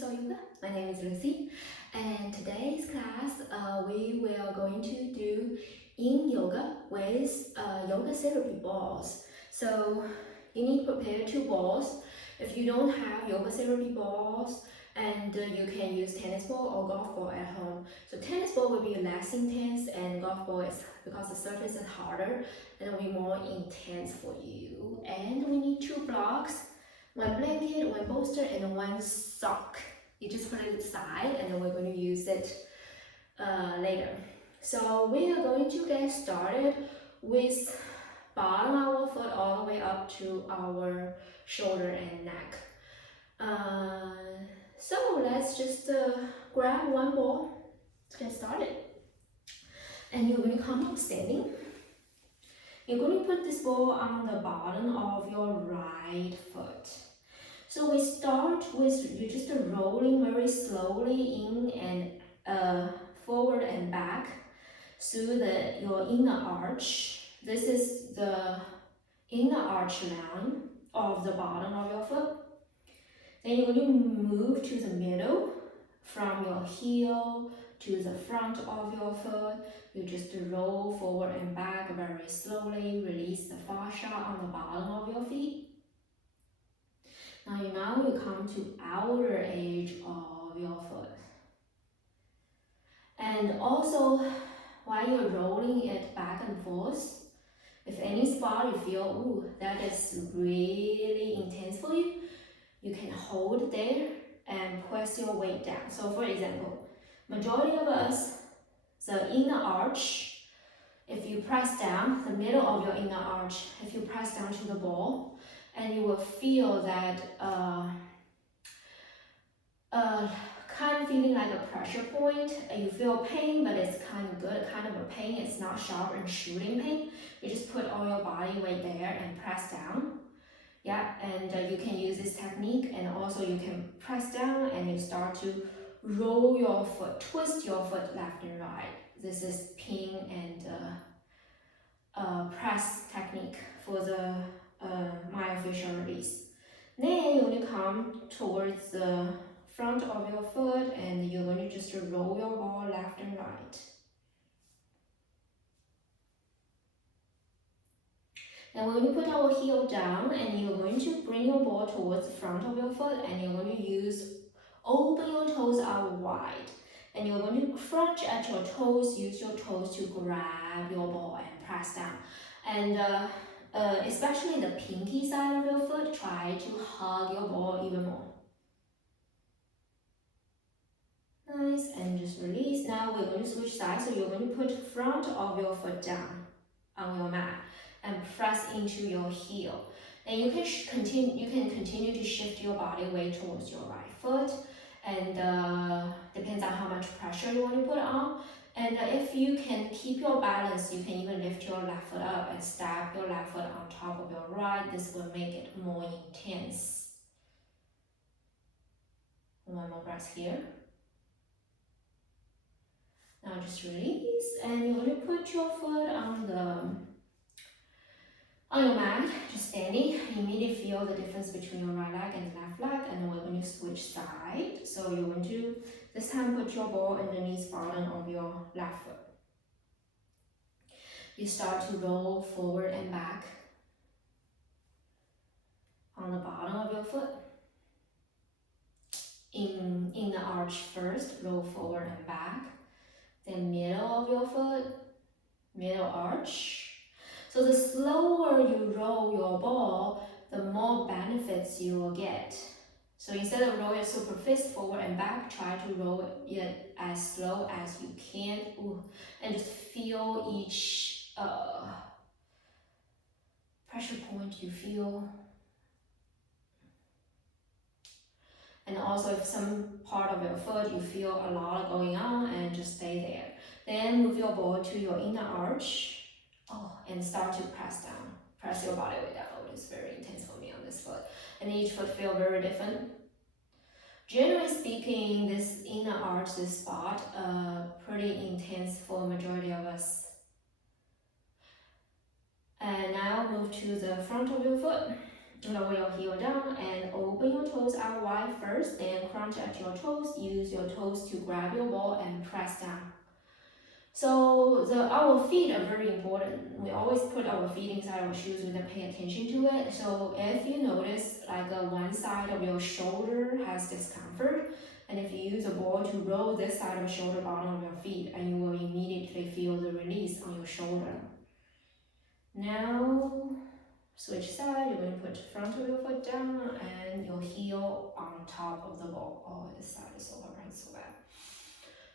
Yoga. My name is Lucy, and today's class we will going to do Yin Yoga with yoga therapy balls. So you need to prepare two balls. If you don't have yoga therapy balls, and you can use tennis ball or golf ball at home. So tennis ball will be less intense, and golf ball is because the surface is harder, and it will be more intense for you. And we need two blocks. One blanket, one bolster, and one sock. You just put it aside and then we're going to use it later. So we are going to get started with bottom of our foot all the way up to our shoulder and neck. So let's just grab one ball to get started. And you're going to come up standing. You're going to put this ball on the bottom of your right foot. So we start with you just rolling very slowly in and forward and back through your inner arch. This is the inner arch line of the bottom of your foot. Then you're going to move to the middle from your heel to the front of your foot. You just roll forward and back very slowly. Release the fascia on the bottom of your feet. Now you come to outer edge of your foot. And also, while you're rolling it back and forth, if any spot you feel, ooh, that is really intense for you, you can hold there and press your weight down. So for example, majority of us, the inner arch, if you press down, the middle of your inner arch, if you press down to the ball, and you will feel that kind of feeling like a pressure point, and you feel pain, but it's kind of good, kind of a pain. It's not sharp and shooting pain. You just put all your body weight there and press down. Yeah, and you can use this technique, and also you can press down and you start to roll your foot, twist your foot left and right. This is pin and press technique for the myofascial release. Then you're going to come towards the front of your foot and you're going to just roll your ball left and right. Now we're going to put our heel down and you're going to bring your ball towards the front of your foot and you're going to open your toes out wide. And you're going to crunch at your toes, use your toes to grab your ball and press down. And especially the pinky side of your foot, try to hug your ball even more. Nice, and just release. Now we're going to switch sides, so you're going to put front of your foot down on your mat and press into your heel. And you can continue to shift your body weight towards your right foot, and depends on how much pressure you want to put on. And if you can keep your balance, you can even lift your left foot up and stack your left foot on top of your right. This will make it more intense. One more breath here. Now just release, and you're going to put your foot on your mat, just standing. Immediately feel the difference between your right leg and left leg, and then we're going to switch side. So you're going to this time put your ball underneath bottom of your left foot. You start to roll forward and back on the bottom of your foot. In the arch first, roll forward and back. Then middle of your foot, middle arch. So the slower you roll your ball, the more benefits you will get. So instead of rolling it super fast forward and back, try to roll it as slow as you can. Ooh, and just feel each pressure point you feel. And also if some part of your foot you feel a lot going on, and just stay there. Then move your ball to your inner arch. And start to press down. Press your body weight down. It's very intense for me on this foot. And each foot feel very different. Generally speaking, this inner arch, this spot, pretty intense for majority of us. And now move to the front of your foot. Lower your heel down and open your toes out wide first, then crunch at your toes. Use your toes to grab your ball and press down. So our feet are very important. We always put our feet inside our shoes. We don't pay attention to it. So if you notice like one side of your shoulder has discomfort, and if you use a ball to roll this side of the shoulder bottom of your feet, and you will immediately feel the release on your shoulder. Now switch side. You're going to put the front of your foot down and your heel on top of the ball. Oh, this side is so hard, so bad.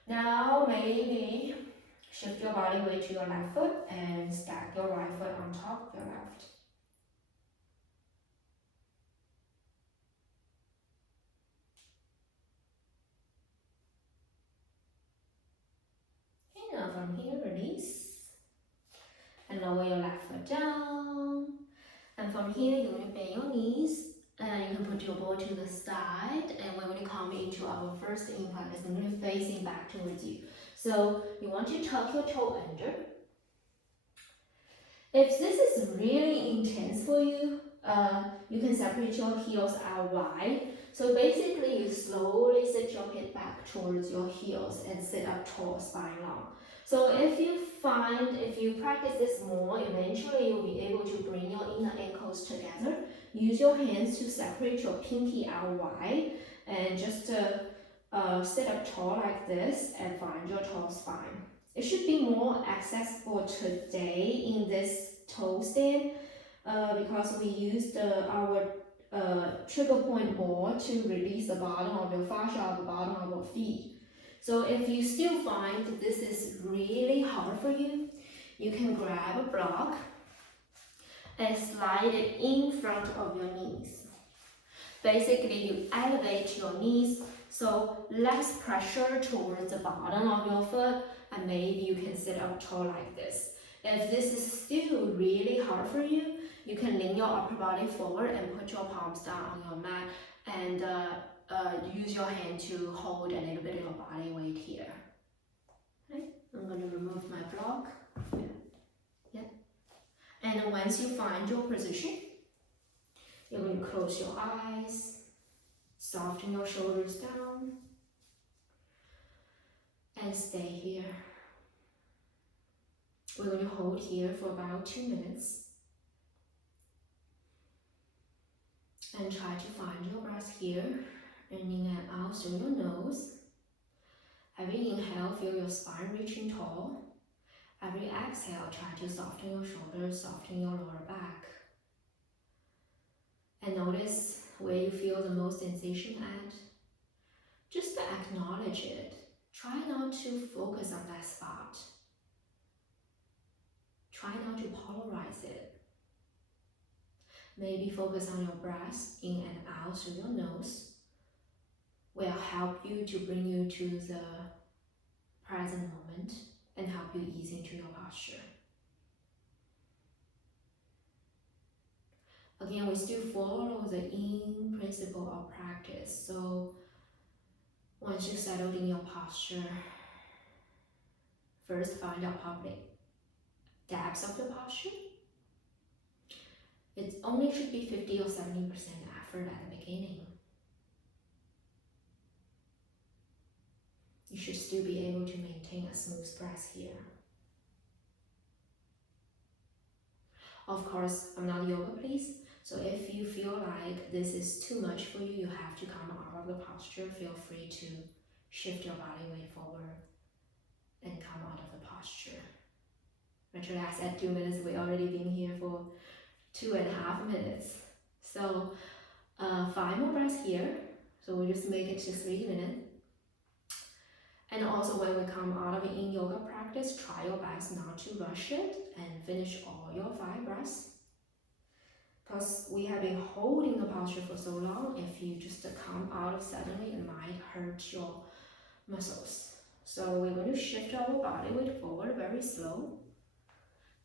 Now maybe shift your body weight to your left foot and stack your right foot on top of your left. Okay, now from here, release. And lower your left foot down. And from here, you're going to bend your knees. And you can put your ball to the side. And we're going to come into our first impact. It's going to be facing back towards you. So you want to tuck your toe under. If this is really intense for you, you can separate your heels out wide. So basically, you slowly sit your head back towards your heels and sit up tall, spine long. So if you practice this more, eventually you'll be able to bring your inner ankles together. Use your hands to separate your pinky out wide and just sit up tall like this and find your tall spine. It should be more accessible today in this toe stand because we used our trigger point more to release the bottom of your fascia at the bottom of your feet. So if you still find this is really hard for you, you can grab a block and slide it in front of your knees. Basically, you elevate your knees so less pressure towards the bottom of your foot, and maybe you can sit up tall like this. If this is still really hard for you, you can lean your upper body forward and put your palms down on your mat and use your hand to hold a little bit of your body weight here. Okay. I'm going to remove my block. Yeah. And once you find your position, you're going to close your eyes, soften your shoulders down, and stay here. We're going to hold here for about 2 minutes. And try to find your breath here, in and out through your nose. Every inhale, feel your spine reaching tall. Every exhale, try to soften your shoulders, soften your lower back. And notice where you feel the most sensation at. Just to acknowledge it. Try not to focus on that spot. Try not to polarize it. Maybe focus on your breath in and out through your nose. Will help you to bring you to the present moment and help you ease into your posture. Again, we still follow the Yin principle of practice. So once you settled in your posture, first find out probably depth of the posture. It only should be 50 or 70% effort at the beginning. You should still be able to maintain a smooth breath here. Of course, I'm not yoga, please. So if you feel like this is too much for you, you have to come out of the posture. Feel free to shift your body weight forward and come out of the posture. Actually, I said 2 minutes. We already been here for 2.5 minutes. So 5 more breaths here. So we'll just make it to 3 minutes. And also when we come out of Yin Yoga practice, try your best not to rush it and finish all your 5 breaths. Because we have been holding the posture for so long, if you just come out of suddenly, it might hurt your muscles. So we're going to shift our body weight forward very slow.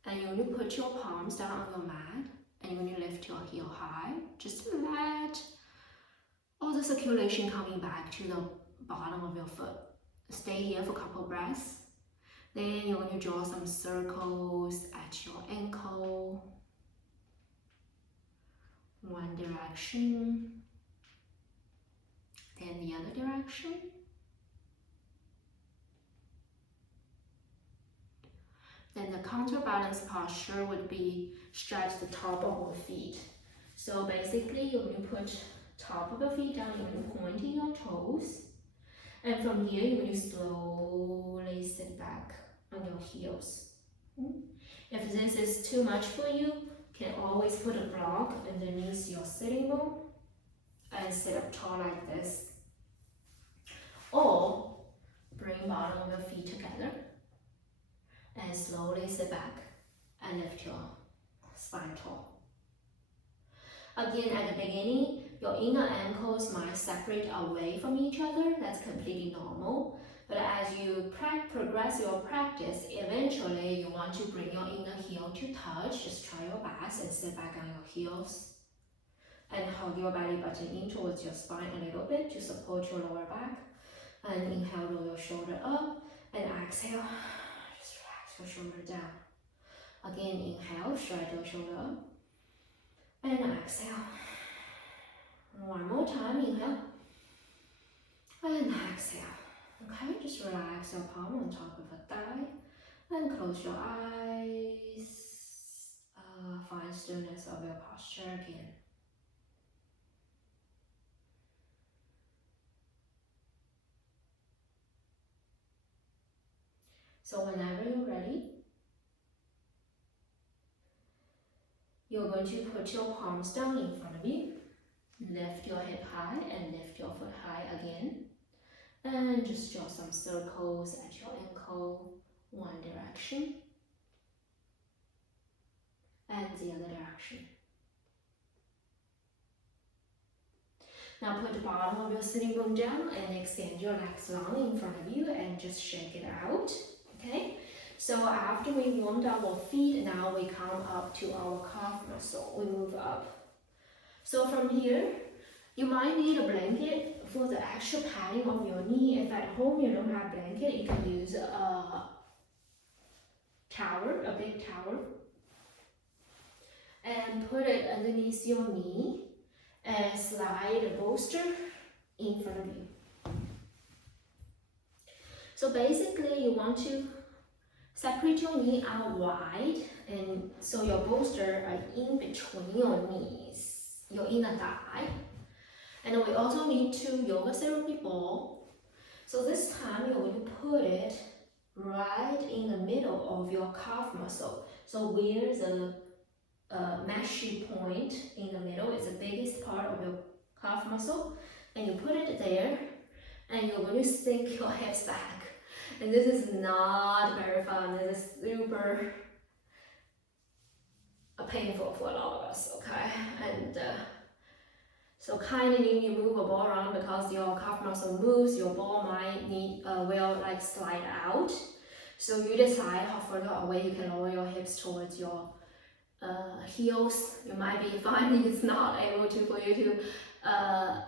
And you're going to put your palms down on your mat. And you're going to lift your heel high. Just let all the circulation coming back to the bottom of your foot. Stay here for a couple breaths. Then you're going to draw some circles at your ankle. one direction, then the other direction. Then the counterbalance posture would be stretch the top of the feet. So basically, you will put top of the feet down, you're pointing your toes. And from here, you're going to slowly sit back on your heels. If this is too much for you, you can always put a block underneath your sitting bone and sit up tall like this. Or bring bottom of your feet together and slowly sit back and lift your spine tall. Again, at the beginning, your inner ankles might separate away from each other. That's completely normal. But as you progress your practice, eventually you want to bring your inner heel to touch. Just try your best and sit back on your heels. And hold your belly button in towards your spine a little bit to support your lower back. And inhale, roll your shoulder up. And exhale, just relax your shoulder down. Again, inhale, straight your shoulder up. And exhale. One more time, inhale. And exhale. Okay, just relax your palm on top of a thigh. And close your eyes. Find stillness of your posture again. So whenever you're ready, you're going to put your palms down in front of you. Lift your hip high and lift your foot high again. And just draw some circles at your ankle, one direction. And the other direction. Now put the bottom of your sitting bone down and extend your legs long in front of you and just shake it out. Okay? So after we warmed up our feet, now we come up to our calf muscle. We move up. So from here, you might need a blanket for the extra padding of your knee. If at home you don't have a blanket, you can use a towel, a big towel, and put it underneath your knee and slide the bolster in front of you. So basically you want to separate your knee out wide, and so your bolster are in between your knees, your inner thigh. And we also need 2 yoga therapy ball. So this time you're going to put it right in the middle of your calf muscle. So where the meshy point in the middle is the biggest part of your calf muscle, and you put it there, and you're going to sink your hips back. And this is not very fun. This is super painful for a lot of us, okay? And so kind of need to move a ball around because your calf muscle moves, your ball might will like slide out. So you decide how further away you can lower your hips towards your heels. You might be finding it's not able to for you to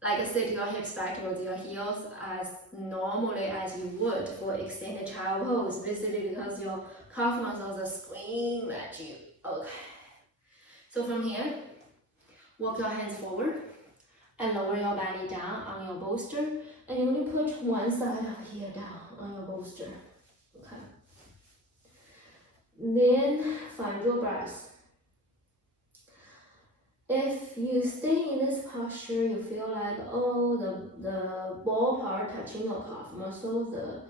like sit your hips back towards your heels as normally as you would for extended child pose, basically because your calf muscles are screaming at you. Okay. So from here, walk your hands forward and lower your belly down on your bolster, and you're going to put one side of here down on your bolster. Okay. Then find your breath. If you stay in this posture, you feel like, oh, the ball part touching your calf muscle, the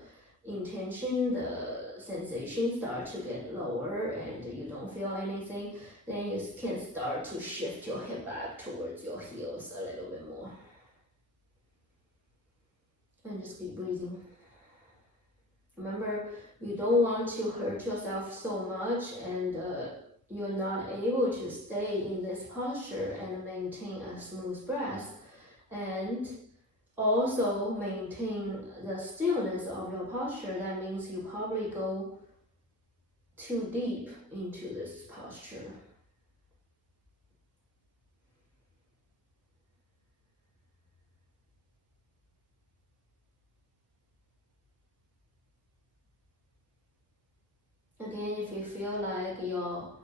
intention, the sensation start to get lower and you don't feel anything, then you can start to shift your hip back towards your heels a little bit more. And just keep breathing. Remember, you don't want to hurt yourself so much and you're not able to stay in this posture and maintain a smooth breath and also maintain the stillness of your posture. That means you probably go too deep into this posture. Again, if you feel like your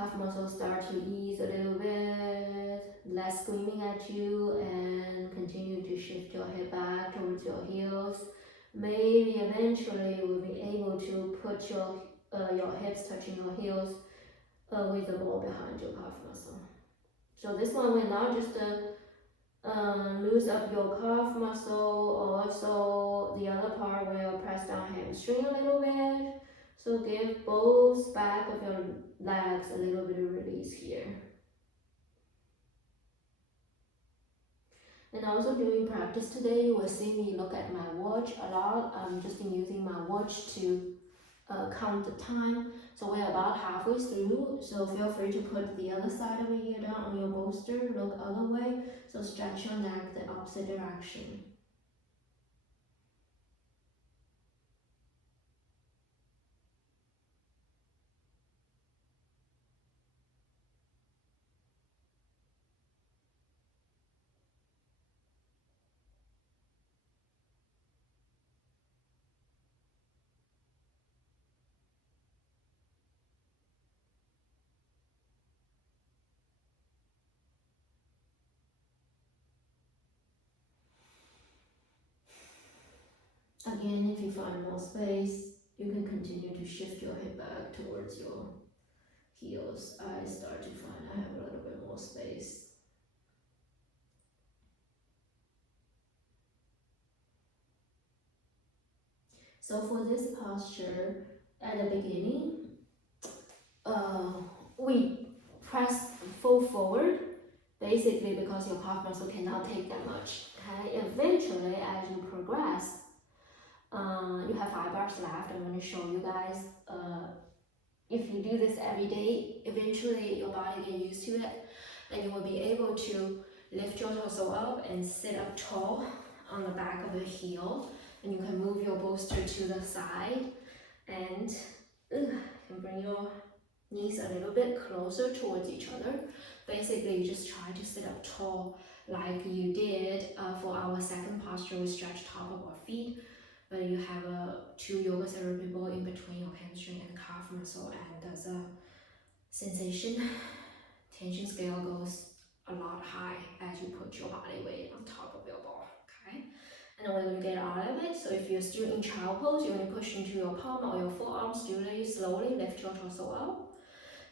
calf muscles start to ease a little bit, less screaming at you, and continue to shift your head back towards your heels. Maybe eventually you will be able to put your hips touching your heels with the ball behind your calf muscle. So this one will not just loose up your calf muscle, also the other part will press down hamstring a little bit. So give both back of your legs a little bit of release here. And also during practice today, you will see me look at my watch a lot. I'm just using my watch to count the time. So we're about halfway through, so feel free to put the other side of the ear down on your bolster, look other way, so stretch your neck the opposite direction. Again, if you find more space, you can continue to shift your head back towards your heels. I start to find I have a little bit more space. So for this posture, at the beginning, we press full forward, basically because your calf muscle cannot take that much. Okay, eventually, as you progress, you have 5 bars left. I'm going to show you guys. If you do this every day, eventually your body get used to it, and you will be able to lift your torso up and sit up tall on the back of the heel, and you can move your bolster to the side and can bring your knees a little bit closer towards each other. Basically, you just try to sit up tall like you did for our second posture. We stretch top of our feet, but you have a 2 yoga therapy ball in between your hamstring and calf muscle, and there's a sensation. Tension scale goes a lot high as you put your body weight on top of your ball. Okay, and then we're going to get out of it. So if you're still in child pose, you're going to push into your palm or your forearms. Slowly lift your torso up.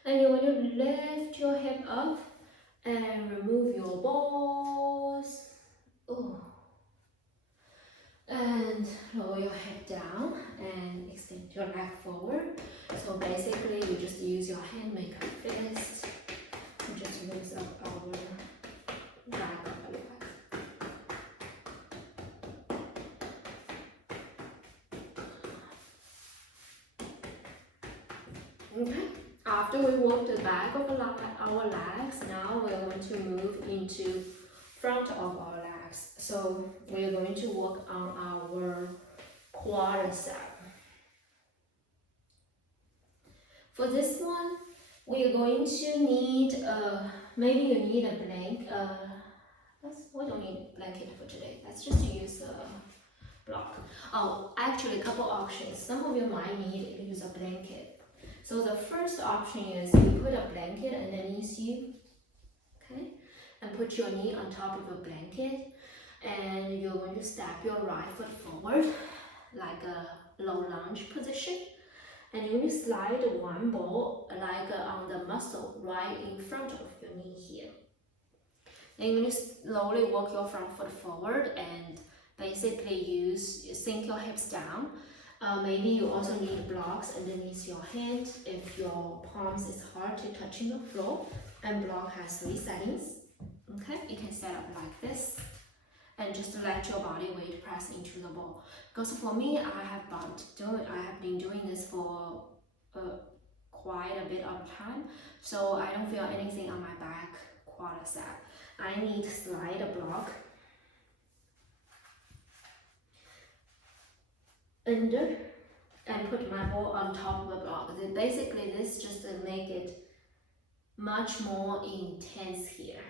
And you're going to lift your hip up and remove your balls. Oh. And lower your head down and extend your leg forward. So basically, you just use your hand, make a fist, and just raise up our back of the leg. Okay. After we walk the back of our legs, now we're going to move into front of our legs. So we're going to work on our quadricep. For this one, we're going to need, maybe you need a blanket. We don't need a blanket for today. Let's just use a block. Oh, actually a couple options. Some of you might need to use a blanket. So the first option is you put a blanket underneath you, okay? And put your knee on top of your blanket, and you're going to step your right foot forward like a low lunge position, and you're going to slide one ball like on the muscle right in front of your knee here. Then you're going to slowly walk your front foot forward and basically sink your hips down. Maybe you also need blocks underneath your hand if your palms is hard to touching the floor, and block has 3 settings. Okay, you can set up like this and just let your body weight press into the ball. Because for me, I have been doing this for quite a bit of time, so I don't feel anything on my back quadricep. I need to slide a block under and put my ball on top of the block. Basically, this just to make it much more intense here.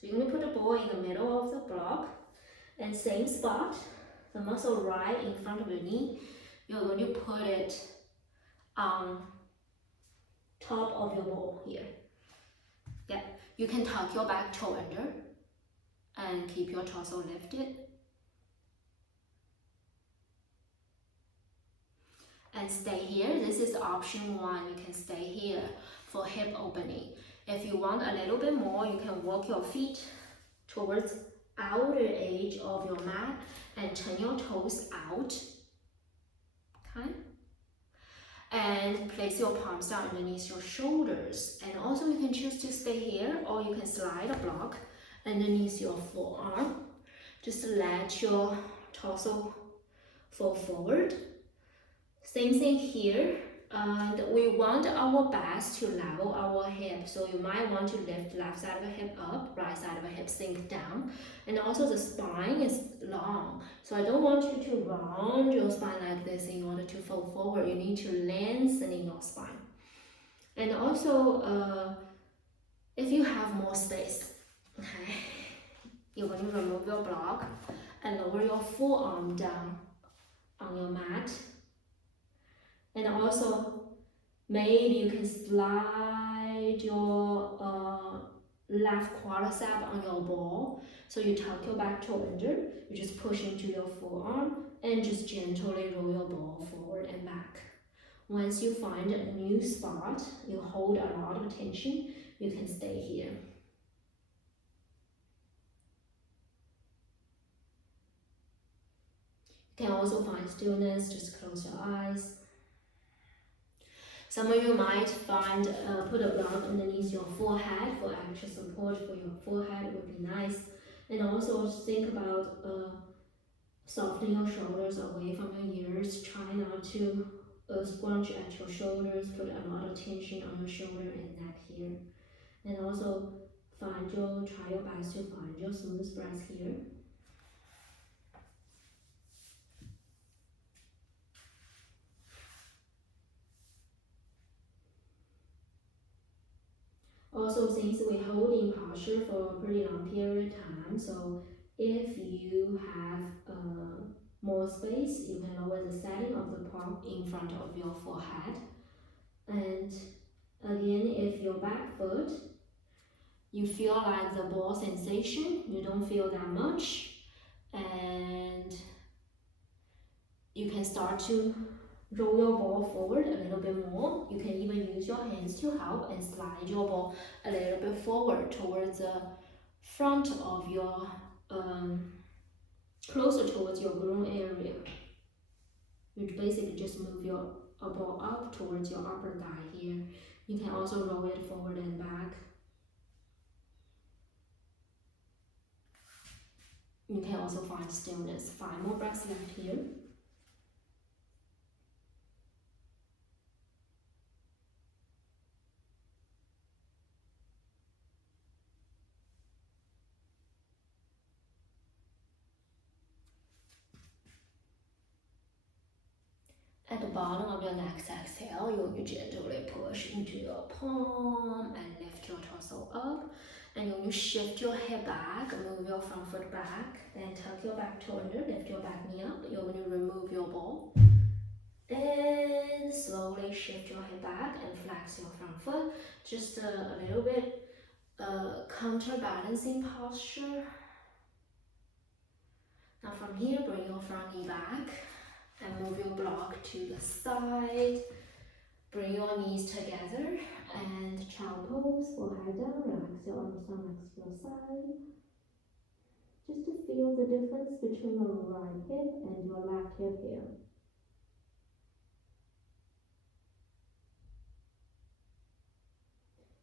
So you're going to put the ball in the middle of the block, and same spot, the muscle right in front of your knee, you're going to put it on top of your ball here. Yeah, you can tuck your back toe under and keep your torso lifted. And stay here. This is option 1. You can stay here for hip opening. If you want a little bit more, you can walk your feet towards outer edge of your mat and turn your toes out. Okay? And place your palms down underneath your shoulders. And also you can choose to stay here, or you can slide a block underneath your forearm. Just let your torso fall forward. Same thing here. And we want our best to level our hip. So you might want to lift left side of the hip up, right side of the hip sink down. And also the spine is long. So I don't want you to round your spine like this in order to fall forward. You need to lengthen in your spine. And also, if you have more space, okay, you're going to remove your block and lower your forearm down on your mat. And also, maybe you can slide your left quadricep on your ball. So you tuck your back toe under, you just push into your forearm and just gently roll your ball forward and back. Once you find a new spot, you hold a lot of tension, you can stay here. You can also find stillness, just close your eyes. Some of you might find put a block underneath your forehead for extra support for your forehead would be nice. And also think about softening your shoulders away from your ears. Try not to scrunch at your shoulders, put a lot of tension on your shoulder and neck here. And also try your best to find your smooth breath here. Also, since we hold in posture for a pretty long period of time, so if you have more space, you can lower the setting of the palm in front of your forehead. And again, if your back foot, you feel like the ball sensation, you don't feel that much, and you can start to roll your ball forward a little bit more. You can even use your hands to help and slide your ball a little bit forward towards the front of your, closer towards your groin area. You basically just move your ball up towards your upper thigh here. You can also roll it forward and back. You can also find stillness. 5 more breaths left here. At the bottom of your next exhale, you gently push into your palm and lift your torso up. And you shift your hip back, move your front foot back, then tuck your back toe under, lift your back knee up. You're going to remove your ball. And slowly shift your hip back and flex your front foot. Just a little bit counterbalancing posture. Now from here, bring your front knee back and move your block to the side. Bring your knees together and child pose, forehead down, relax your upper stomach to your side. Just to feel the difference between your right hip and your left hip here.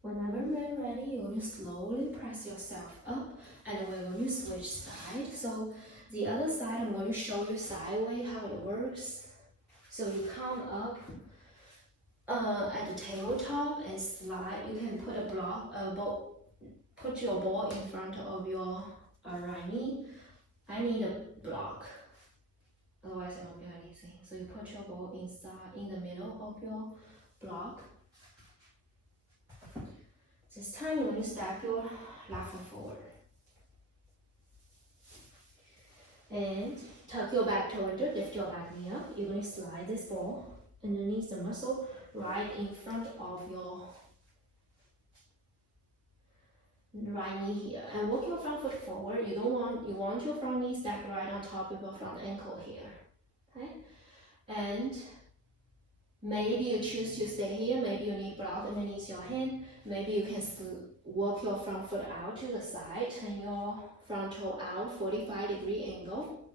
Whenever you're ready, you're going to slowly press yourself up and we're going to switch sides. So the other side, I'm going to show you sideways how it works. So you come up at the tabletop and slide. You can put a block, put your ball in front of your right knee. I need a block, otherwise I won't do anything. So you put your ball inside, in the middle of your block. This time you're going to step your left foot forward. And tuck your back toe under, lift your back knee up. You're going to slide this ball underneath the muscle, right in front of your right knee here, and walk your front foot forward. You want your front knee stacked right on top of your front ankle here. Okay, and maybe you choose to stay here. Maybe you need block underneath your hand. Maybe you can walk your front foot out to the side and your front toe out 45-degree angle.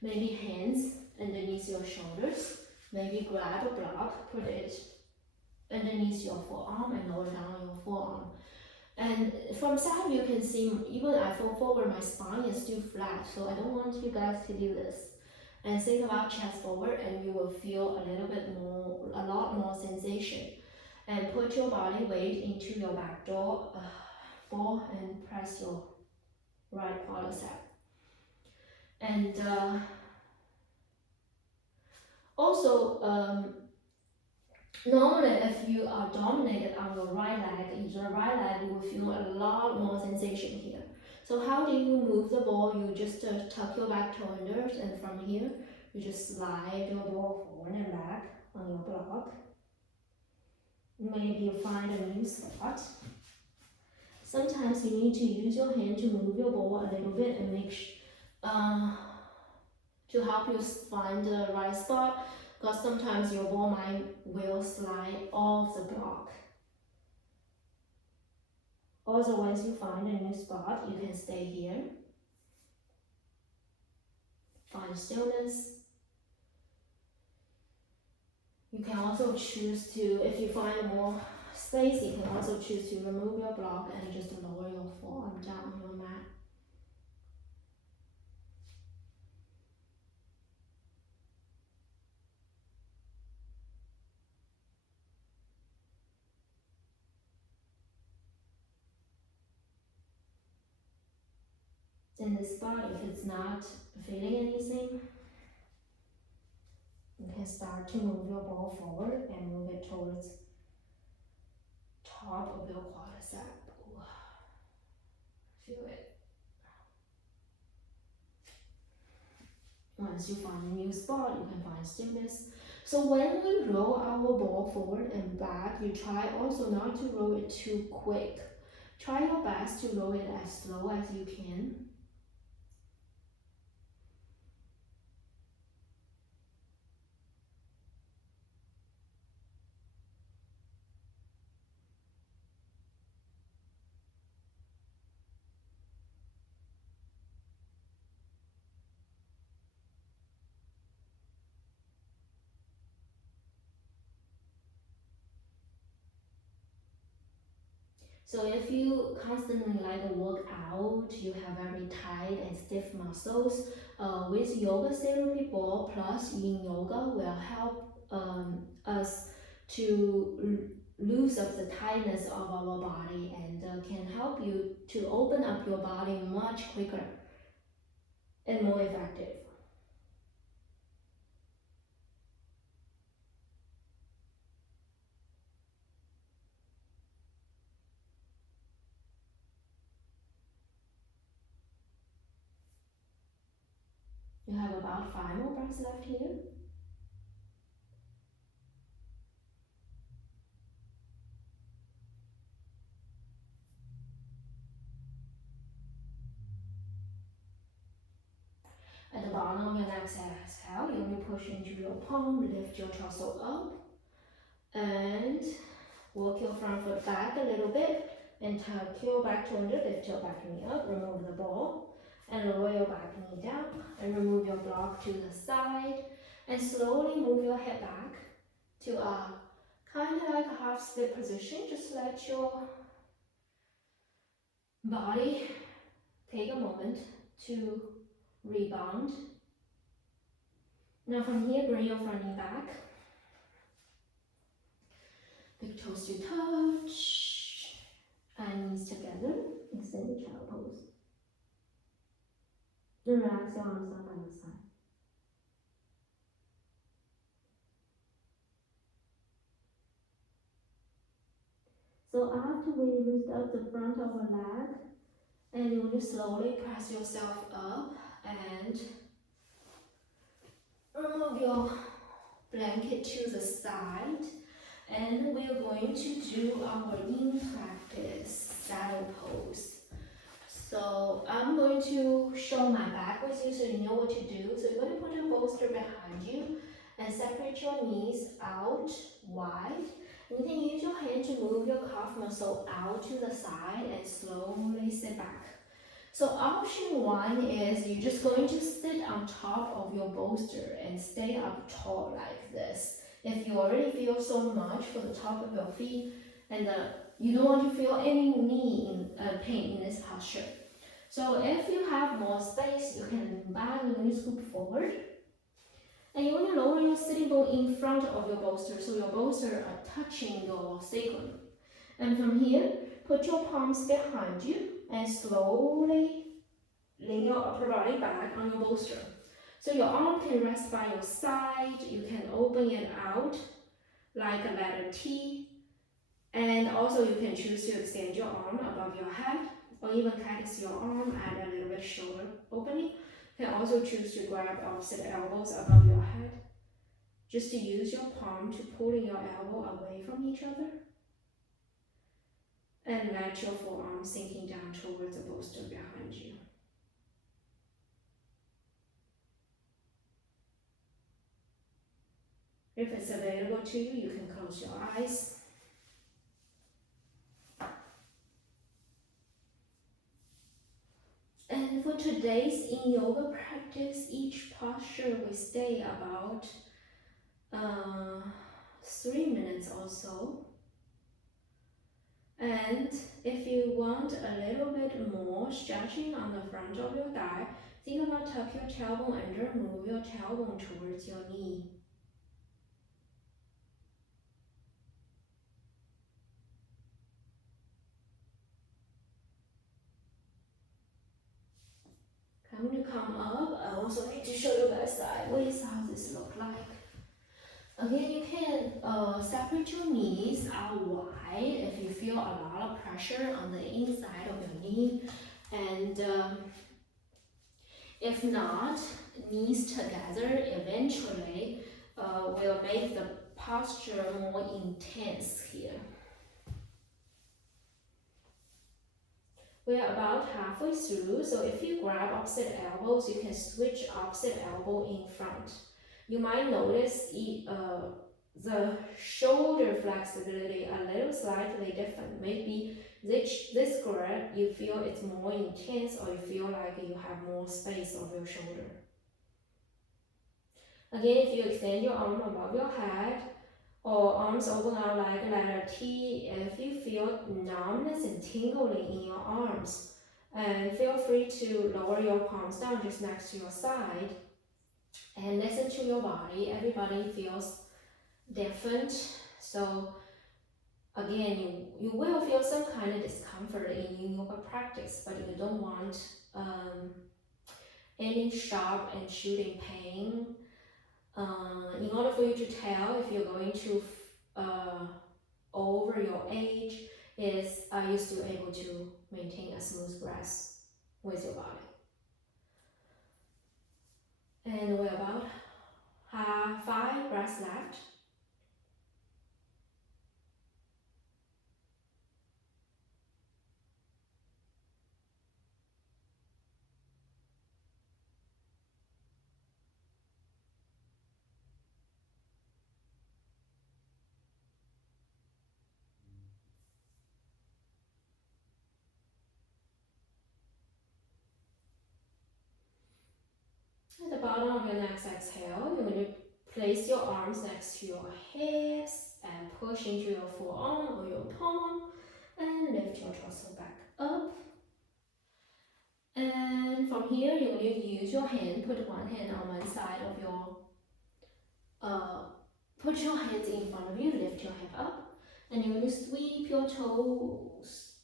Maybe hands underneath your shoulders. Maybe grab a block, put it underneath your forearm and lower down your forearm. And from side you can see, even I fall forward, my spine is still flat, so I don't want you guys to do this. And think about chest forward, and you will feel a lot more sensation. And put your body weight into your back door ball and press your right quadricep. And also, normally if you are dominated on your right leg, you will feel a lot more sensation here. So how do you move the ball? You just tuck your back toe under, and from here, you just slide your ball forward and back on your block. Maybe you find a new spot. Sometimes you need to use your hand to move your ball a little bit and to help you find the right spot, because sometimes your ball will slide off the block. Also, once you find a new spot, you can stay here. Find stillness. You can also choose to, if you find more space, you can also choose to remove your block and just lower your forearm down on your mat. In this spot, if it's not feeling anything, you can start to move your ball forward and move it towards top of your quadricep. Ooh. Feel it. Once you find a new spot, you can find stillness. So when we roll our ball forward and back, you try also not to roll it too quick. Try your best to roll it as slow as you can. So if you constantly work out, you have very tight and stiff muscles, with yoga therapy ball plus Yin Yoga will help us to lose up the tightness of our body, and can help you to open up your body much quicker and more effective. You have about 5 more breaths left here. At the bottom of your next exhale, you only push into your palm, lift your torso up, and walk your front foot back a little bit, and tuck your back toe under, lift your back knee up, remove the ball, and lower your back knee down, and remove your block to the side, and slowly move your head back to a kind of like a half split position. Just let your body take a moment to rebound. Now from here, bring your front knee back. Big toes to touch, and knees together. Extend the child pose. Then relax your arms up by your side. So after we lift up the front of our leg, and you will slowly press yourself up and remove your blanket to the side, and we're going to do our yin practice, saddle pose. So I'm going to show my back with you so you know what to do. So you're going to put your bolster behind you and separate your knees out wide. You can use your hand to move your calf muscle out to the side and slowly sit back. So option one is you're just going to sit on top of your bolster and stay up tall like this. If you already feel so much for the top of your feet and you don't want to feel any knee pain in this posture. So if you have more space, you can lean back, you're going to scoop forward. And you want to lower your sitting bone in front of your bolster so your bolster are touching your sacrum. And from here, put your palms behind you and slowly lean your upper body back on your bolster. So your arm can rest by your side, you can open it out like a letter T, and also you can choose to extend your arm above your head, or even cactus your arm, add a little bit shoulder opening. You can also choose to grab opposite elbows above your head, just to use your palm to pulling your elbow away from each other. And let your forearm sinking down towards the bolster behind you. If it's available to you, you can close your eyes. And for today's Yin Yoga practice, each posture we stay about 3 minutes or so. And if you want a little bit more stretching on the front of your thigh, think about tuck your tailbone under, move your tailbone towards your knee. I'm going to come up. I also need to show you guys sideways how this look like. Again, you can separate your knees out wide if you feel a lot of pressure on the inside of your knee. And if not, knees together eventually will make the posture more intense here. We're about halfway through, so if you grab opposite elbows, you can switch opposite elbow in front. You might notice the shoulder flexibility a little slightly different. Maybe this grip, you feel it's more intense, or you feel like you have more space of your shoulder. Again, if you extend your arm above your head, or arms open out like a letter T, if you feel numbness and tingling in your arms, and feel free to lower your palms down just next to your side and listen to your body. Everybody feels different. So again, you will feel some kind of discomfort in Yin Yoga practice, but you don't want any sharp and shooting pain. In order for you to tell if you're going to over your age, are you still able to maintain a smooth breath with your body? And we're about 5 breaths left. At the bottom of your next exhale, you're going to place your arms next to your hips and push into your forearm or your palm and lift your torso back up. And from here, you're going to use your hand, put one hand on one side of your, put your hands in front of you, lift your hip up, and you're going to sweep your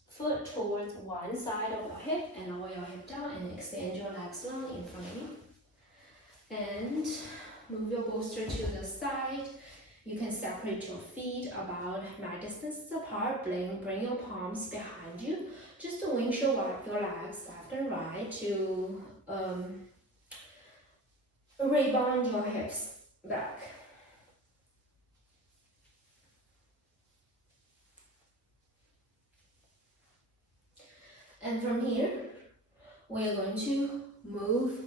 foot towards one side of your hip and lower your hip down and extend your legs long in front of you. And move your bolster to the side. You can separate your feet about 9 distances apart. Bring your palms behind you. Just to windshield wipe your legs left and right to rebound your hips back. And from here, we are going to move.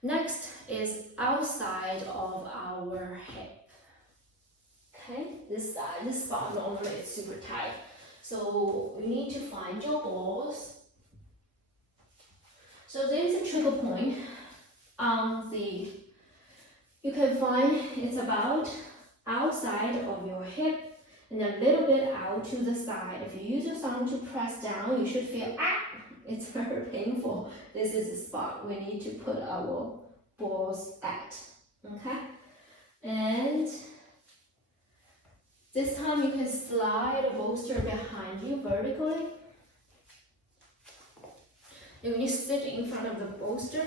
Next is outside of our hip. Okay, this side, this spot normally is super tight. So you need to find your balls. So there is a trigger point on the, you can find it's about outside of your hip and a little bit out to the side. If you use your thumb to press down, you should feel, it's very painful. This is the spot we need to put our balls at, okay? And this time you can slide the bolster behind you vertically. And when you sit in front of the bolster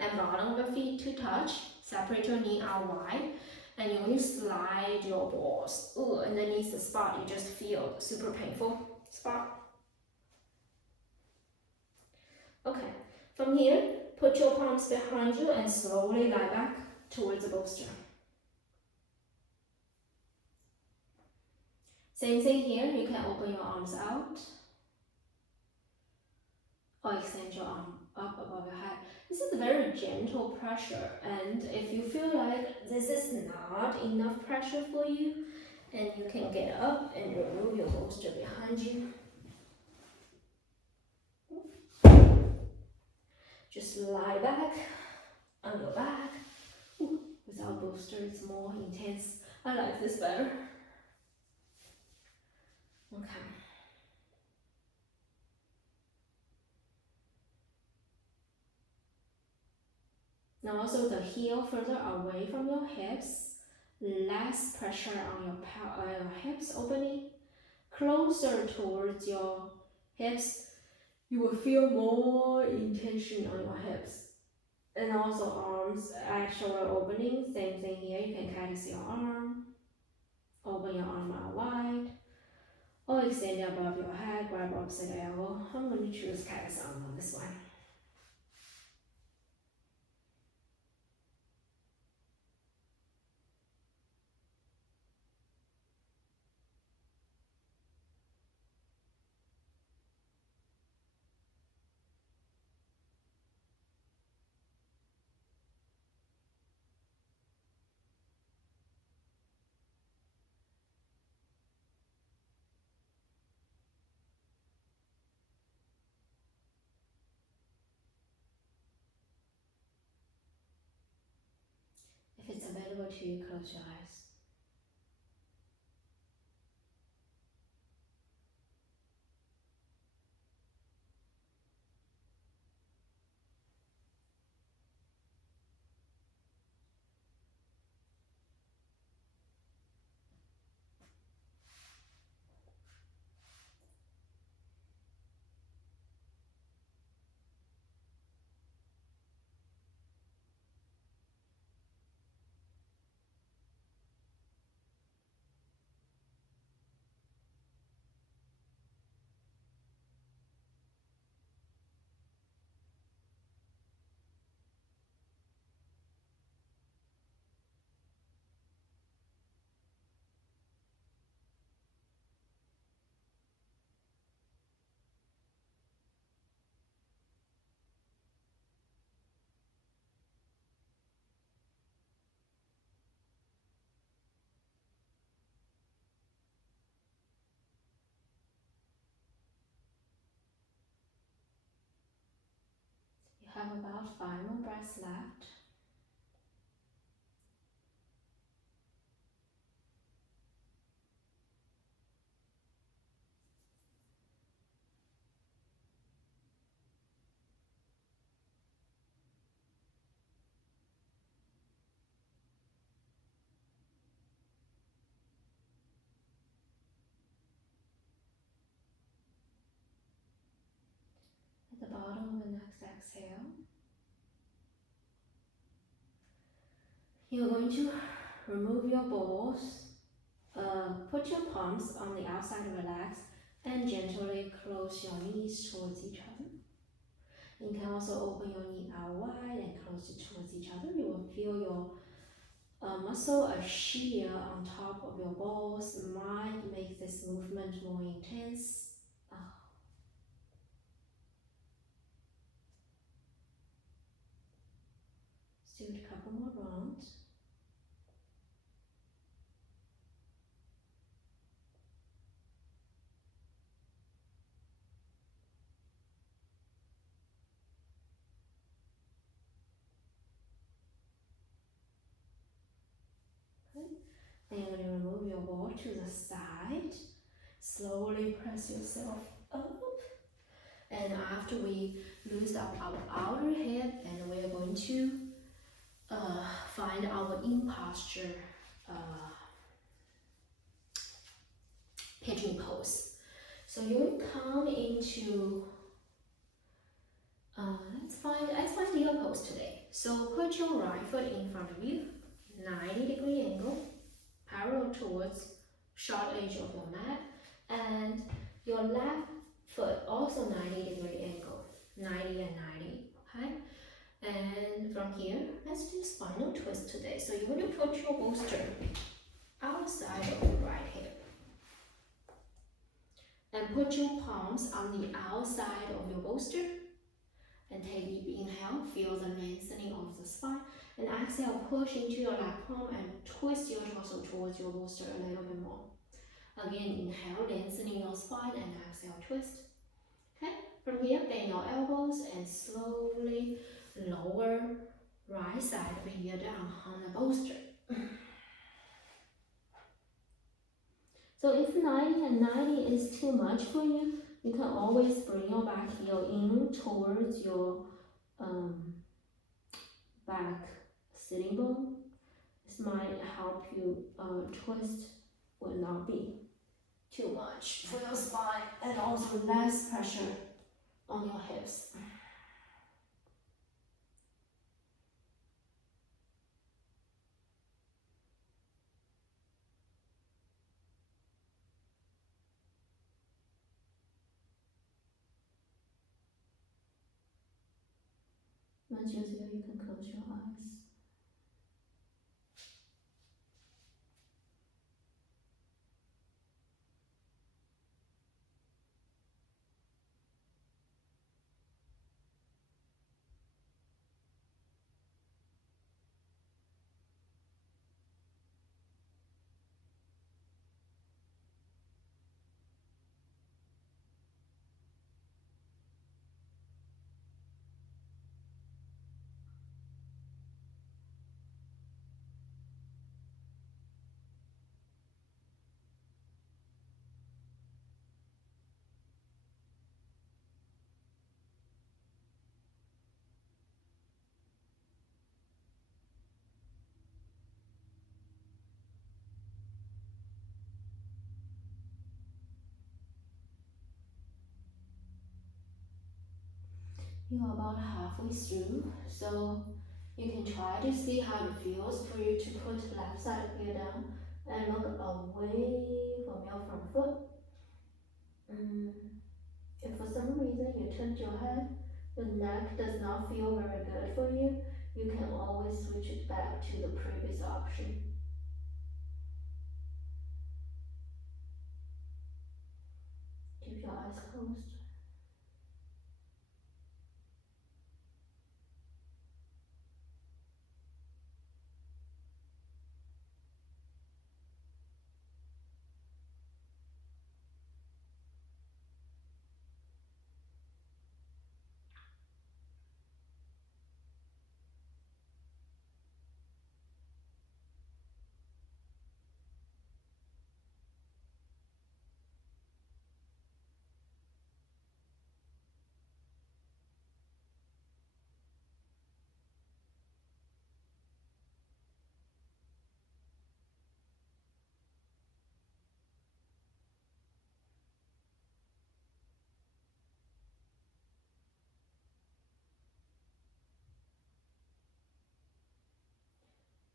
and bottom of the feet to touch, separate your knee out wide. And when you slide your balls underneath the spot, you just feel the super painful spot. Okay, from here, put your palms behind you and slowly lie back towards the bolster. Same thing here, you can open your arms out or extend your arm up above your head. This is a very gentle pressure, and if you feel like this is not enough pressure for you, and you can get up and remove your bolster behind you. Just lie back on your back. Without bolster, it's more intense. I like this better. Okay. Now also the heel further away from your hips, less pressure on your hips opening, closer towards your hips. You will feel more intention on your hips. And also arms actually opening, same thing here. You can catch your arm, open your arm out wide, or extend it above your head, grab opposite elbow. I'm going to choose cat arm on this one. If it's available to you, close your eyes. You have about 5 more breaths left. At the bottom of the next exhale, you're going to remove your balls, put your palms on the outside of your legs, and gently close your knees towards each other. You can also open your knee out wide and close it towards each other. You will feel your muscle, a shear on top of your balls might make this movement more intense. do a couple more rounds. Okay. Then you're going to remove your ball to the side. Slowly press yourself up. And after we loosen up our outer hip, and we're going to find our in posture pigeon pose. So you will come into let's find the pose today. So put your right foot in front of you, 90-degree angle, parallel towards sharp edge of your mat, and your left foot also 90-degree angle, 90 and 90. Okay. And from here, let's do spinal twist today. So you're going to put your bolster outside of your right hip. And put your palms on the outside of your bolster. And take a deep inhale, feel the lengthening of the spine. And exhale, push into your left palm and twist your torso towards your bolster a little bit more. Again, inhale, lengthening your spine, and exhale, twist. Okay, from here, bend your elbows and slowly lower right side of your down on the bolster. So if 90 and 90 is too much for you, you can always bring your back heel in towards your back sitting bone. This might help you twist, will not be too much for your spine, and also less pressure on your hips. Once you're here, you can close your eyes. You're about halfway through, so you can try to see how it feels for you to put left side of your down and look away from your front foot. If for some reason you turned your head, your neck does not feel very good for you, you can always switch it back to the previous option. Keep your eyes closed.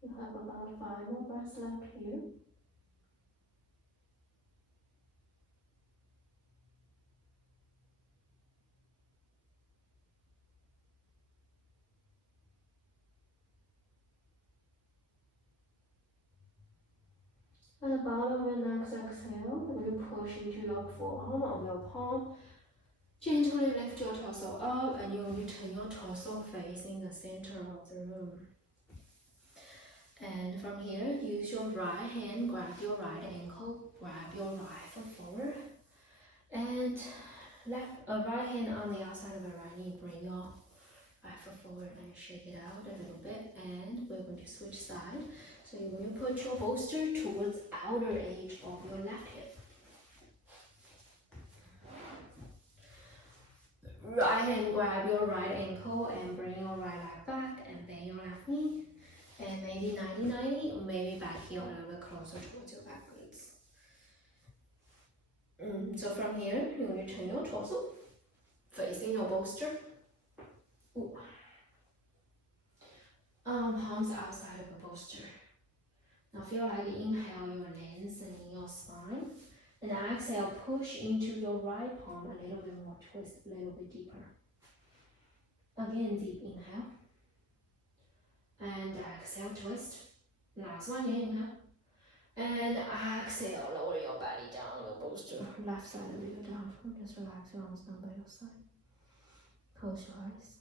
You have about 5 more breaths left here. At the bottom of your next exhale, you're going to push into your forearm of your palm. Gently lift your torso up, and you're going to turn your torso facing the center of the room. And from here, use your right hand, grab your right ankle, grab your right foot forward, and right hand on the outside of the right knee, bring your right foot forward and shake it out a little bit, and we're going to switch side. So you're going to put your bolster towards outer edge of your left hip. Right hand grab your right ankle and bring your right leg back and bend your left knee. And maybe 90-90, or maybe back heel a little bit closer towards your back glutes. So from here, you're going to turn your torso, facing your bolster. Ooh. Palms outside of the bolster. Now feel like inhale, you're lengthening your spine. And exhale, push into your right palm a little bit more, twist a little bit deeper. Again, deep inhale. And exhale, twist. Last one, inhale. And exhale, lower your body down on the bolster. Left side a little down. Just relax your arms down by your side. Close your eyes.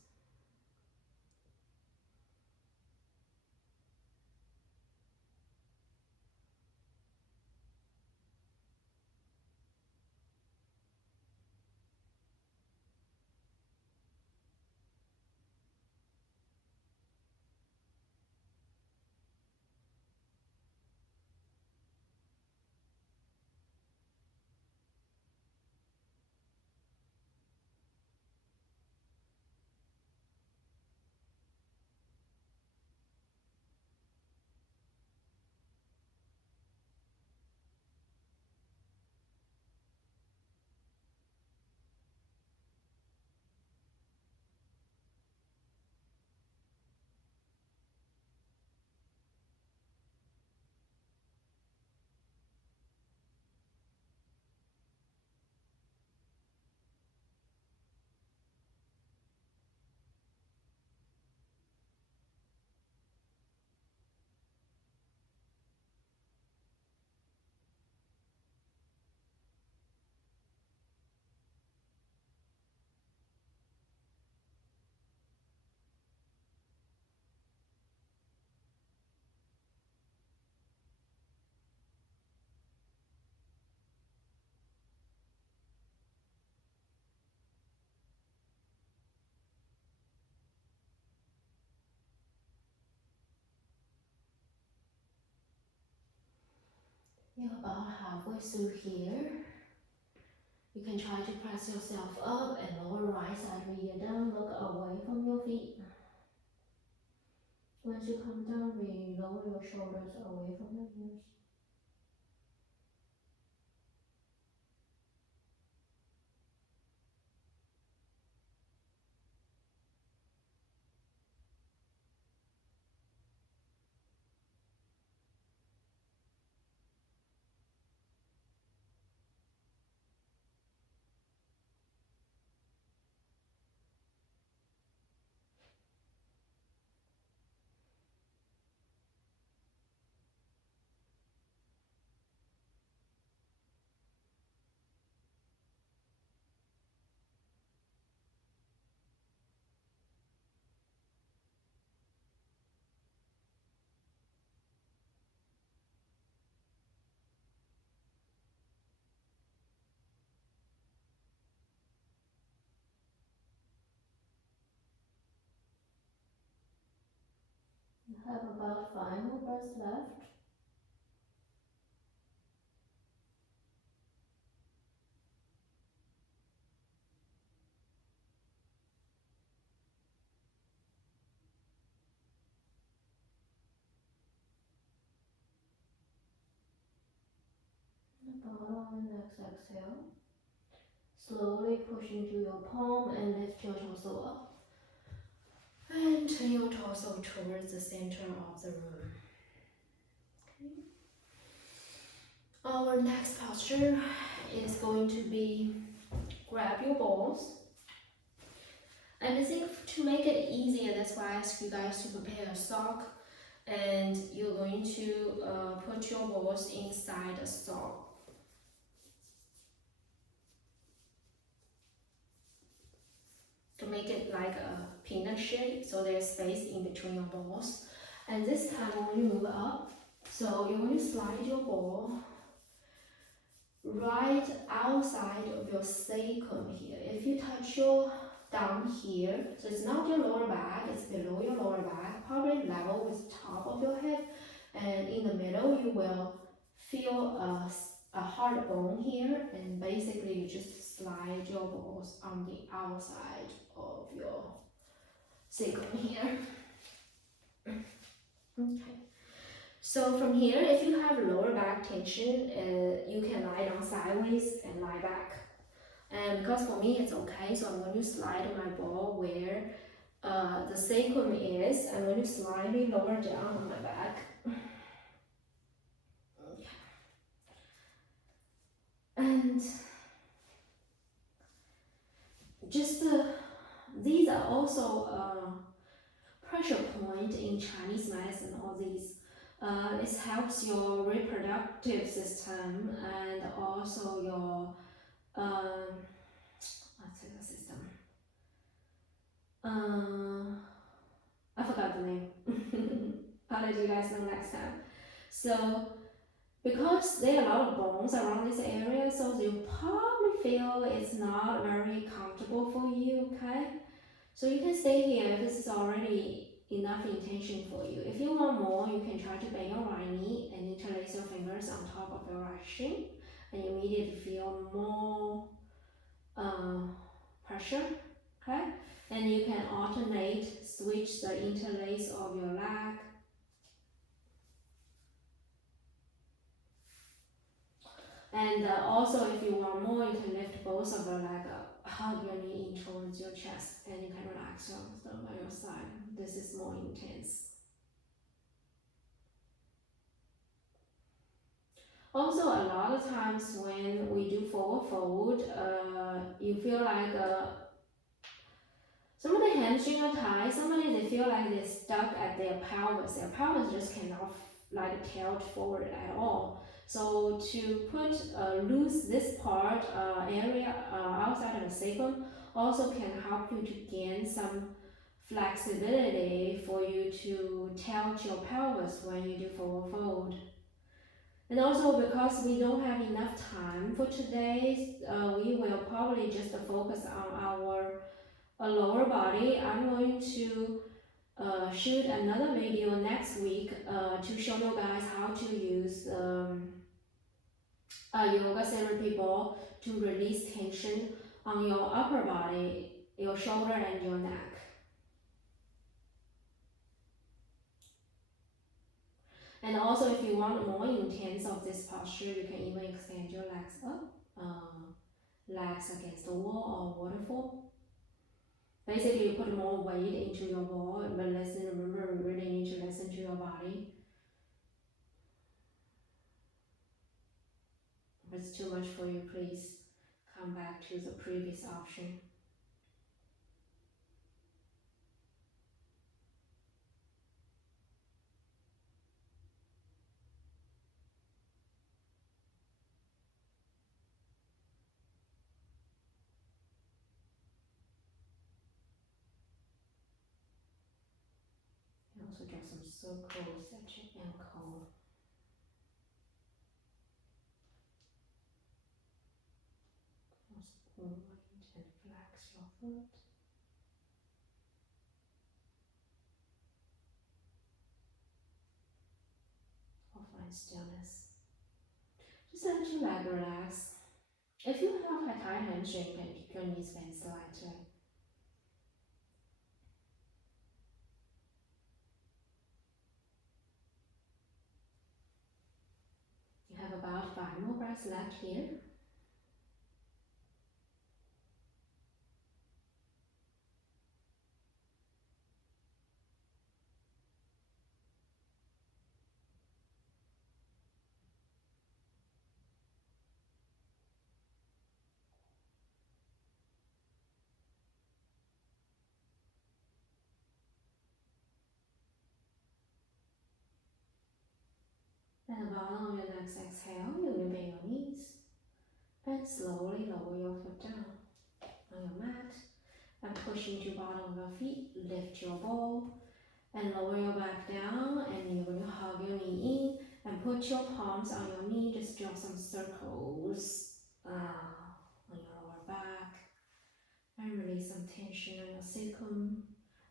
You're about halfway through here. You can try to press yourself up and lower right side really down. Look away from your feet. Once you come down, really lower your shoulders away from your ears. You have about 5 more breaths left. Bottom and next exhale. Slowly push into your palm and lift your torso up. And turn your torso towards the center of the room. Okay. Our next posture is going to be grab your balls. And I think to make it easier, that's why I ask you guys to prepare a sock. And you're going to put your balls inside the sock. To make it like a peanut shape, so there's space in between your balls. And this time when you move up, so you're going to slide your ball right outside of your sacrum here. If you touch your down here, so it's not your lower back, it's below your lower back, probably level with top of your hip, and in the middle you will feel a hard bone here, and basically you just slide your balls on the outside of your sacrum here. Okay. So from here, if you have lower back tension, you can lie down sideways and lie back. And because for me it's okay, so I'm going to slide my ball where the sacrum is. I'm going to slightly lower down on my back. Okay. And just these are also pressure point in Chinese medicine. All these it helps your reproductive system and also your what's the system? I forgot the name. I'll let you guys know next time. So because there are a lot of bones around this area, so you probably feel it's not very comfortable for you, okay? So you can stay here if this is already enough intention for you. If you want more, you can try to bend your right knee and interlace your fingers on top of your right shin, and you immediately feel more pressure, okay? And you can alternate, switch the interlace of your leg. And also, if you want more, you can lift both of your legs up, hug your knee in towards your chest, and you can relax your stomach by your side. This is more intense. Also, a lot of times when we do forward fold, you feel like somebody hamstring or thigh, somebody they feel like they're stuck at their pelvis. Their pelvis just cannot like tilt forward at all. So to put loose this part area outside of the sacrum also can help you to gain some flexibility for you to tilt your pelvis when you do forward fold. And also because we don't have enough time for today, we will probably just focus on our lower body. I'm going to shoot another video next week to show you guys how to use a yoga therapy ball to release tension on your upper body, your shoulder and your neck. And also if you want more intense of this posture, you can even extend your legs up, legs against the wall or waterfall. Basically you put more weight into your ball, but remember we really need to listen to your body. If it's too much for you, please come back to the previous option. And also draw some circles at your ankle. Also point and flex your foot. Or find stillness. Just let your leg relax. If you have a tight hamstring, you can keep your knees bent slightly. You have about 5 more breaths left here. At the bottom of your next exhale, you will bend your knees and slowly lower your foot down on your mat and push into bottom of your feet. Lift your ball And lower your back down, and you're going to hug your knee in and put your palms on your knee. Just draw some circles on your lower back and release some tension on your sacrum.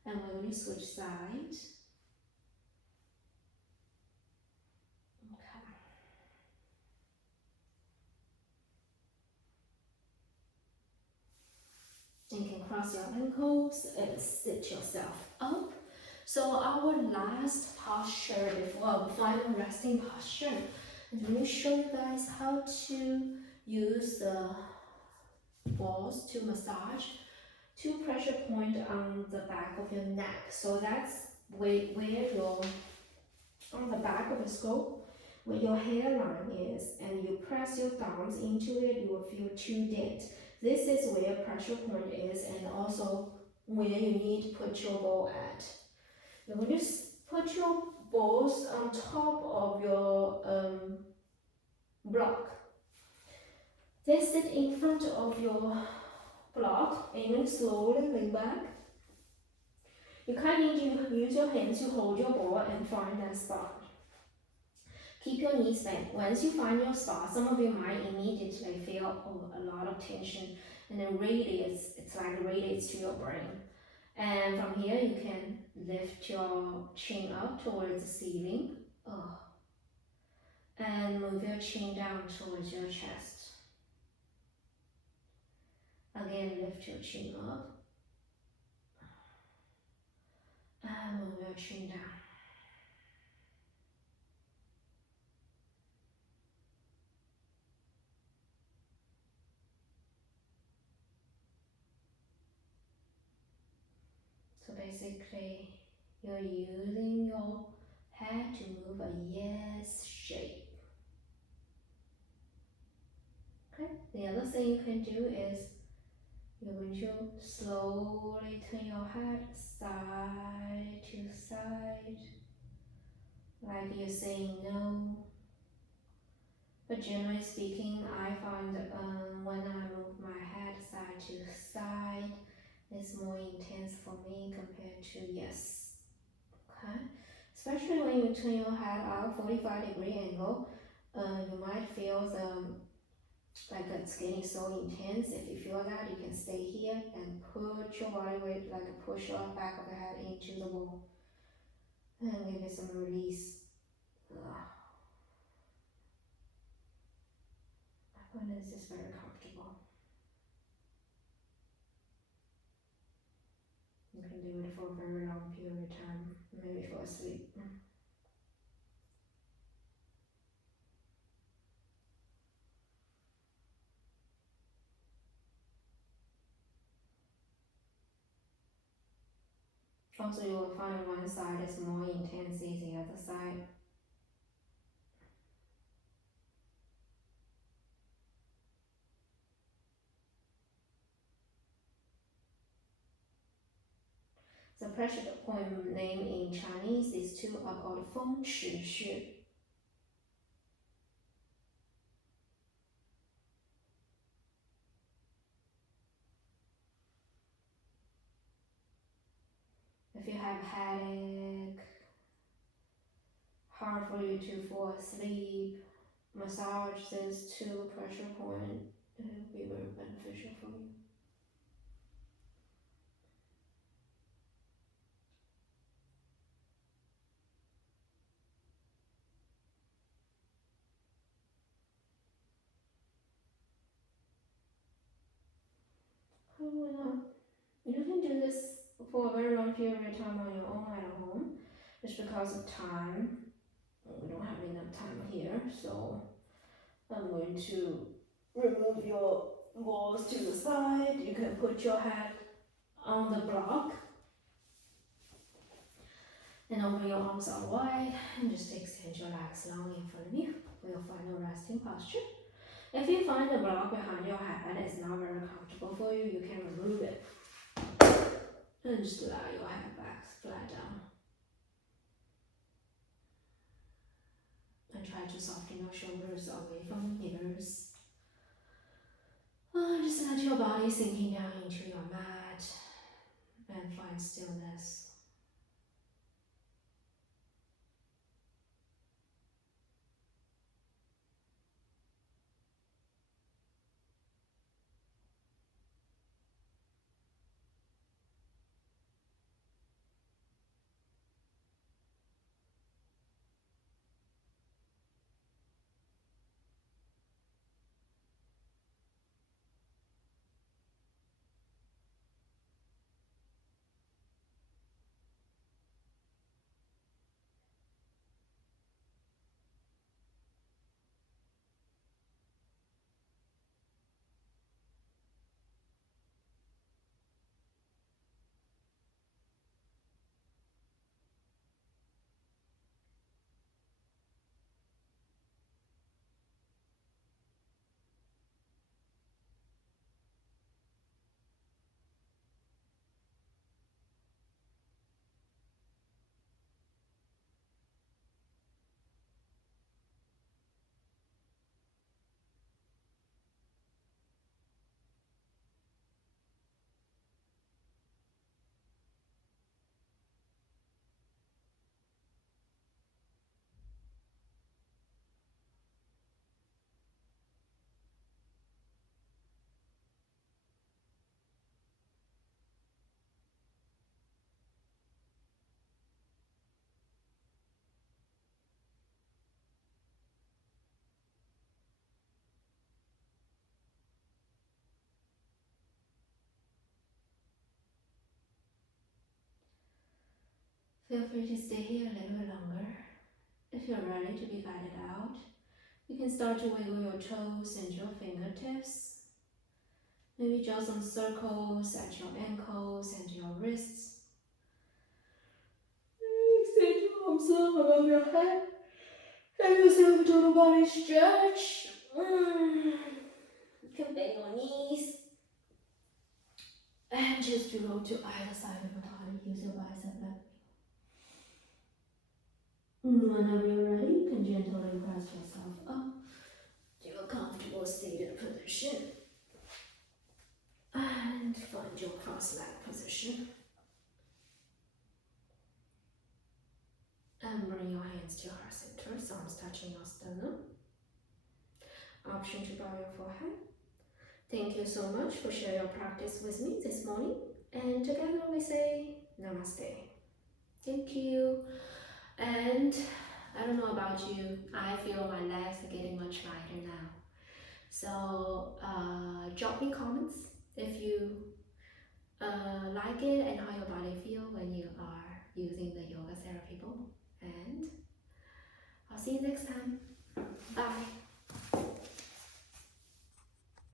And we're going to switch sides. Okay. You can cross your ankles and sit yourself up. So our last posture before the final resting posture, I'm going to show you guys how to use the balls to massage two pressure point on the back of your neck. So that's where your on the back of the skull, where your hairline is, and you press your thumbs into it, you will feel two dent. This is where pressure point is, and also where you need to put your ball at. You're going to put your balls on top of your block. They sit in front of your block, aiming slowly lean back. You kind of need to use your hands to hold your ball and find that spot. Keep your knees bent. Once you find your spot, some of you might immediately feel a lot of tension, and then it's like radiates to your brain. And from here, you can lift your chin up towards the ceiling, and move your chin down towards your chest. Again, lift your chin up, and move your chin down. So basically, you're using your head to move a yes shape. Okay, the other thing you can do is you're going to slowly turn your head side to side, like you're saying no. But generally speaking, I find when I move my head side to side, it's more intense for me compared to yes. Okay, especially when you turn your head out 45-degree angle, you might feel like it's getting so intense. If you feel that, you can stay here and put your body weight, like push your back of the head into the ball and give it some release. I find this is very comfortable. You can do it for a very long period of time, maybe fall asleep. Also, you will find one side is more intense than the other side. The pressure point name in Chinese, these two are called Feng Chi Xu. If you have headache, hard for you to fall asleep, massage these two pressure points. It will be very beneficial for you. You can do this for a very long period of time on your own at home. Just because of time, we don't have enough time here, so I'm going to remove your balls to the side. You can put your head on the block and open your arms out wide and just extend your legs long in front of you for your final resting posture. If you find the block behind your head is not very comfortable for you, you can remove it and just allow your head back flat down. And try to soften your shoulders away from the ears. Just let your body sinking down into your mat and find stillness. Feel free to stay here a little bit longer. If you're ready to be guided out, you can start to wiggle your toes and your fingertips. Maybe draw some circles at your ankles and your wrists. Extend your arms up above your head. Have yourself a total body stretch. You can bend your knees. And just roll to either side of your body. Use your bicep leg. Whenever you're ready, you can gently press yourself up to a comfortable seated position. And find your cross-leg position. And bring your hands to your heart center, arms touching your sternum. Option to bow your forehead. Thank you so much for sharing your practice with me this morning. And together we say Namaste. Thank you. And I don't know about you, I feel my legs are getting much lighter now. So drop me comments if you like it and how your body feel when you are using the yoga therapy bowl. And I'll see you next time. Bye.